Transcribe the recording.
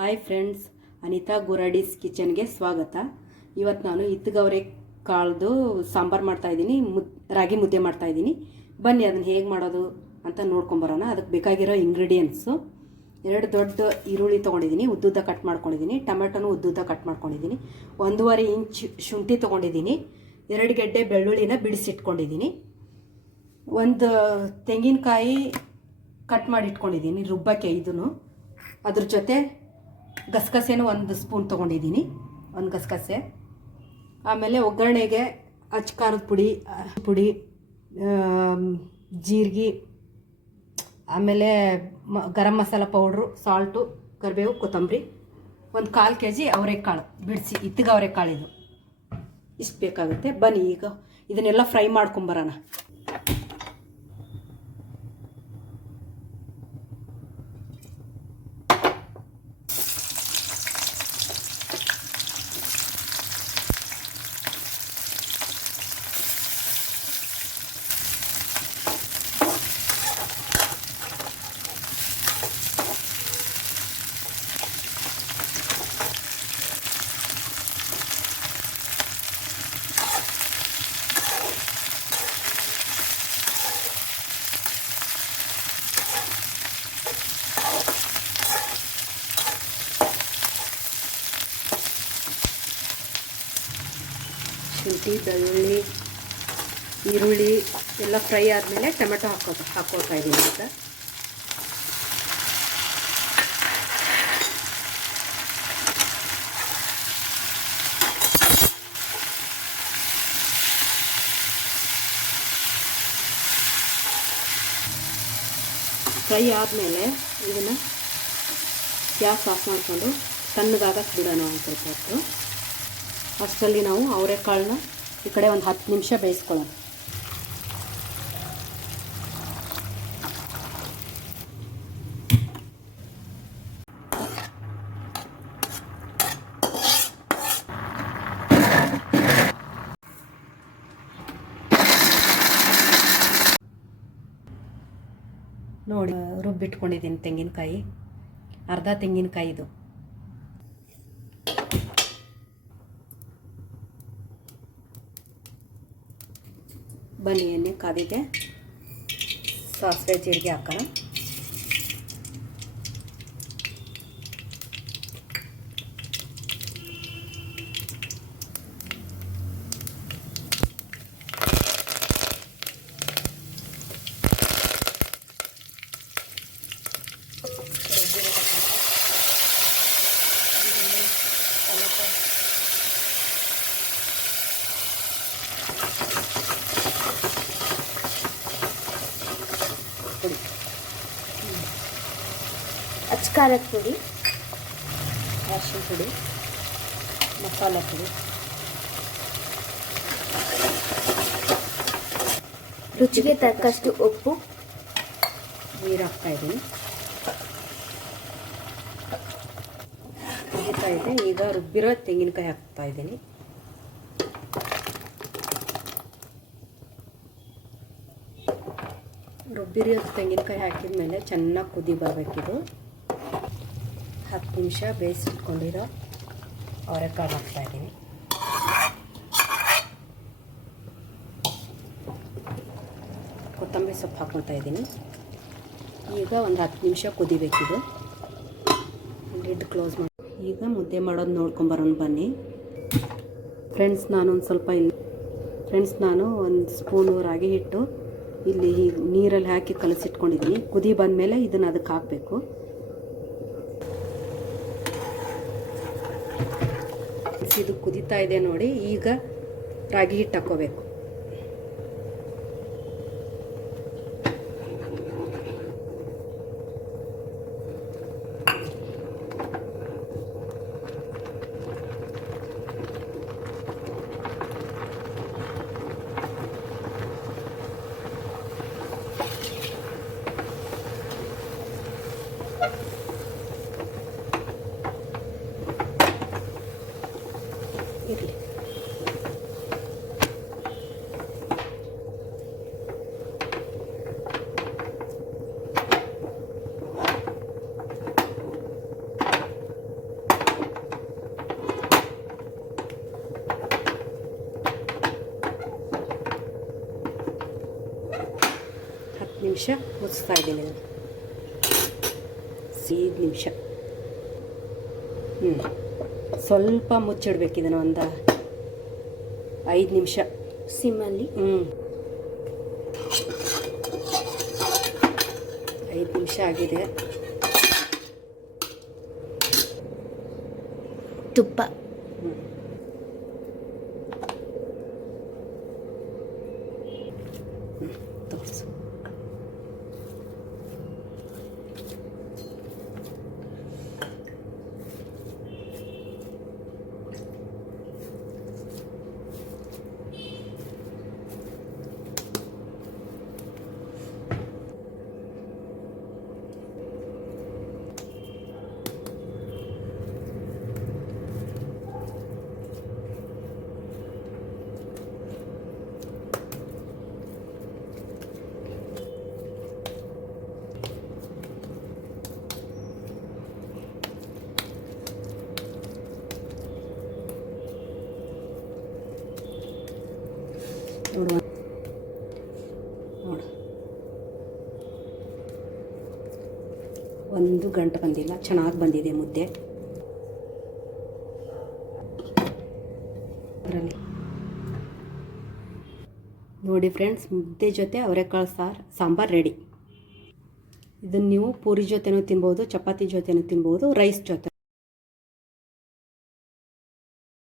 Hi friends, Anita ಗುರಾಡೀಸ್ ಕಿಚನ್ಗೆ ಸ್ವಾಗತ. ಇವತ್ತು ನಾನು ಇತ್ತಗವರೆ ಕಾಳ್ದು ಸಾಂಬಾರು ಮಾಡ್ತಾಯಿದ್ದೀನಿ, ರಾಗಿ ಮುದ್ದೆ ಮಾಡ್ತಾಯಿದ್ದೀನಿ. ಬನ್ನಿ ಅದನ್ನು ಹೇಗೆ ಮಾಡೋದು ಅಂತ ನೋಡ್ಕೊಂಬರೋಣ. ಅದಕ್ಕೆ ಬೇಕಾಗಿರೋ ಇಂಗ್ರೀಡಿಯೆಂಟ್ಸು: 2 ದೊಡ್ಡ ಈರುಳ್ಳಿ ತೊಗೊಂಡಿದ್ದೀನಿ, ಉದ್ದುದ್ದ ಕಟ್ ಮಾಡ್ಕೊಂಡಿದ್ದೀನಿ. ಟೊಮೆಟೊನೂ ಉದ್ದುದ್ದ ಕಟ್ ಮಾಡ್ಕೊಂಡಿದ್ದೀನಿ. 1.5 ಇಂಚ್ ಶುಂಠಿ ತೊಗೊಂಡಿದ್ದೀನಿ. 2 ಗೆಡ್ಡೆ ಬೆಳ್ಳುಳ್ಳಿನ ಬಿಡಿಸಿಟ್ಕೊಂಡಿದ್ದೀನಿ. 1 ತೆಂಗಿನಕಾಯಿ ಕಟ್ ಮಾಡಿ ಇಟ್ಕೊಂಡಿದ್ದೀನಿ ರುಬ್ಬಕ್ಕೆ. ಇದನ್ನು ಅದ್ರ ಜೊತೆ ಗಸಗಸೆನೂ 1 ಸ್ಪೂನ್ ತೊಗೊಂಡಿದ್ದೀನಿ, 1 ಗಸಗಸೆ. ಆಮೇಲೆ ಒಗ್ಗರಣೆಗೆ ಅಚ್ಕಾರದ ಪುಡಿ, ಜೀರಿಗೆ, ಆಮೇಲೆ ಗರಂ ಮಸಾಲ ಪೌಡ್ರು, ಸಾಲ್ಟು, ಕರಿಬೇವು, ಕೊತ್ತಂಬರಿ, 1/4 kg ಅವರೆಕಾಳು ಬಿಡಿಸಿ, ಇತ್ತಿಗೆ ಅವರೆಕಾಳು ಇದು ಇಷ್ಟು ಬೇಕಾಗುತ್ತೆ. ಬನ್ನಿ ಈಗ ಇದನ್ನೆಲ್ಲ ಫ್ರೈ ಮಾಡ್ಕೊಂಬರೋಣ. ಶುಂಠಿ, ಬೆಳ್ಳುಳ್ಳಿ, ಈರುಳ್ಳಿ ಎಲ್ಲ ಫ್ರೈ ಆದಮೇಲೆ ಟೊಮೆಟೊ ಹಾಕೋತಾ ಇದ್ದೀನಿ. ಈಗ ಫ್ರೈ ಆದಮೇಲೆ ಇದನ್ನು ಗ್ಯಾಸ್ ಆಫ್ ಮಾಡಿಕೊಂಡು ತಣ್ಣಗಾಗಕ್ಕೆ ಬಿಡೋಣ ಒಂದು ಸ್ವಲ್ಪ ಹೊತ್ತು. ಅಷ್ಟರಲ್ಲಿ ನಾವು ಅವರೆಕಾಳನ್ನ ಈ ಕಡೆ ಒಂದು 10 ನಿಮಿಷ ಬೇಯಿಸ್ಕೊಳ್ಳೋಣ. ನೋಡಿ, ರುಬ್ಬಿಟ್ಕೊಂಡಿದ್ದೀನಿ ತೆಂಗಿನಕಾಯಿ, ಅರ್ಧ ತೆಂಗಿನಕಾಯಿ ಇದು. ಬನ್ನಿ ಎಣ್ಣೆ ಕಾದಿದೆ, ಸಾಸಿವೆ ಜೀರಿಗೆ ಹಾಕೋಣ. ಅಚ್ಕಾರದ ಪುಡಿ, ಅರಿಶಿನ ಪುಡಿ, ಮಸಾಲ ಪುಡಿ, ರುಚಿಗೆ ತಕ್ಕಷ್ಟು ಉಪ್ಪು, ನೀರು ಹಾಕ್ತಾಯಿದ್ದೀನಿ. ಕುದೀತಾ ಇದೆ. ಈಗ ರುಬ್ಬಿರೋ ತೆಂಗಿನಕಾಯಿ ಹಾಕ್ತಾಯಿದ್ದೀನಿ. ರುಬ್ಬಿರೋ ತೆಂಗಿನಕಾಯಿ ಹಾಕಿದ ಮೇಲೆ ಚೆನ್ನಾಗಿ ಕುದಿ ಬರಬೇಕಿದು. 10 ನಿಮಿಷ ಬೇಯಿಸಿಟ್ಕೊಂಡಿರೋ ಅವರೆಕಾಳು ಹಾಕ್ತಾಯಿದ್ದೀನಿ. ಕೊತ್ತಂಬರಿ ಸೊಪ್ಪು ಹಾಕ್ಕೊಳ್ತಾ ಇದ್ದೀನಿ. ಈಗ ಒಂದು 10 ನಿಮಿಷ ಕುದಿಬೇಕಿದು. ಲಿಡ್ ಕ್ಲೋಸ್ ಮಾಡಿ ಈಗ ಮುದ್ದೆ ಮಾಡೋದು ನೋಡ್ಕೊಂಬರೋಣ ಬನ್ನಿ. ಫ್ರೆಂಡ್ಸ್, ನಾನು ಒಂದು ಸ್ಪೂನು ರಾಗಿ ಹಿಟ್ಟು ಇಲ್ಲಿ ನೀರಲ್ಲಿ ಹಾಕಿ ಕಲಸಿಟ್ಕೊಂಡಿದ್ದೀನಿ. ಕುದಿ ಬಂದಮೇಲೆ ಇದನ್ನು ಅದಕ್ಕೆ ಹಾಕಬೇಕು. ಇದು ಕುದೀತಾ ಇದೆ ನೋಡಿ. ಈಗ ರಾಗಿ ಹಿಟ್ಟು ಹಾಕ್ಕೋಬೇಕು. ನಿಮಿಷ ಮುಚ್ಚಿಸ್ತಾ ಇದ್ದೀನಿ ಇದನ್ನು. 5 ನಿಮಿಷ. ಸ್ವಲ್ಪ ಮುಚ್ಚಿಡ್ಬೇಕು ಇದನ್ನು, ಒಂದು 5 ನಿಮಿಷ ಸಿಮ್ಮಲ್ಲಿ. 5 ನಿಮಿಷ ಆಗಿದೆ. ತುಪ್ಪ. ತೋರಿಸು. ನೋಡು, ಒಂದು ಗಂಟೆ ಬಂದಿಲ್ಲ, ಚೆನ್ನಾಗಿ ಬಂದಿದೆ ಮುದ್ದೆ. ಅದರಲ್ಲಿ ನೋಡಿ ಫ್ರೆಂಡ್ಸ್, ಮುದ್ದೆ ಜೊತೆ ಅವರೆಕಾಳು ಸಾಂಬಾರು ರೆಡಿ. ಇದನ್ನು ನೀವು ಪೂರಿ ಜೊತೆನೂ ತಿನ್ಬೋದು, ಚಪಾತಿ ಜೊತೆನೂ ತಿನ್ಬೋದು, ರೈಸ್ ಜೊತೆ.